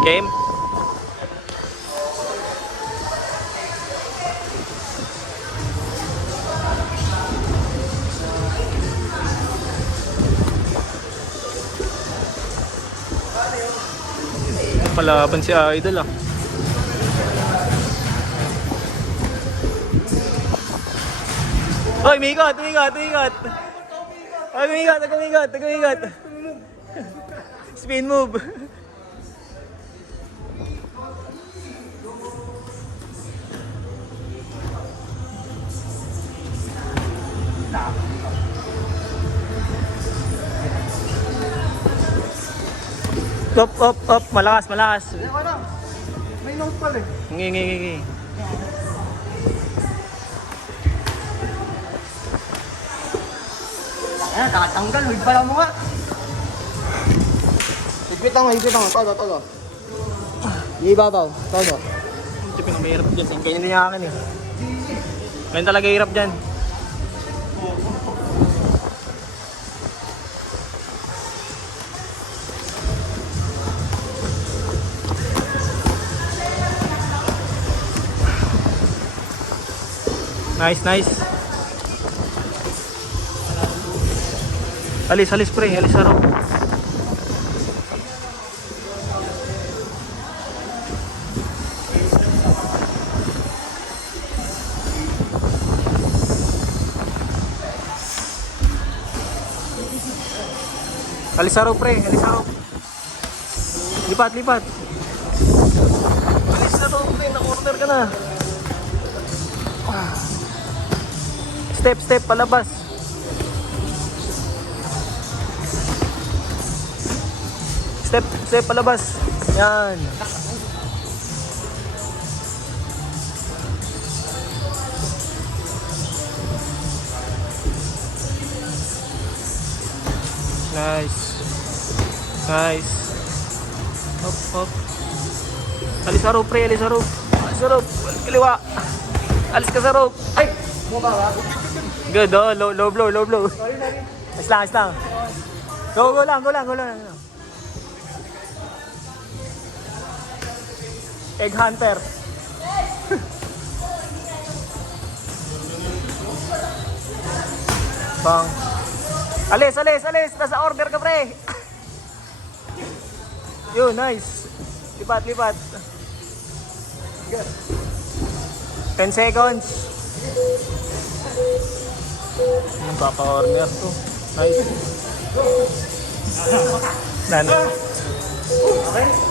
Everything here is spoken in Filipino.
Game? Palaban si Idol ah. Hoy, umigot, umigot, umigot. Ay, umigot, umigot, umigot. Spin move. Up, malakas, malakas. May nose pala eh. Ngi. Ayan, kakatanggal. Huwag pala mo nga. Higpit lang. Todo. Ibabaw. Todo. Ito pinamahirap dyan. Ganyan din yung akin eh. Ganyan talaga hirap dyan. Nice. Alis pre, alis araw. Alis araw pre, alis araw. Lipat. Alis araw pre, na-corner ka na. Step, palabas. Step, palabas. Yan. Nice. Hop. Alis araw pre, alis araw. Alis kaliwa. Alis ka sa rope. Ay! Good, oh, low blow. Ayos lang. Go lang. Egg hunter. Bang. Alis. Nasa order ka, pre. Yun, nice. Lipat. 10 seconds. Papa-order to. Nice. Okay.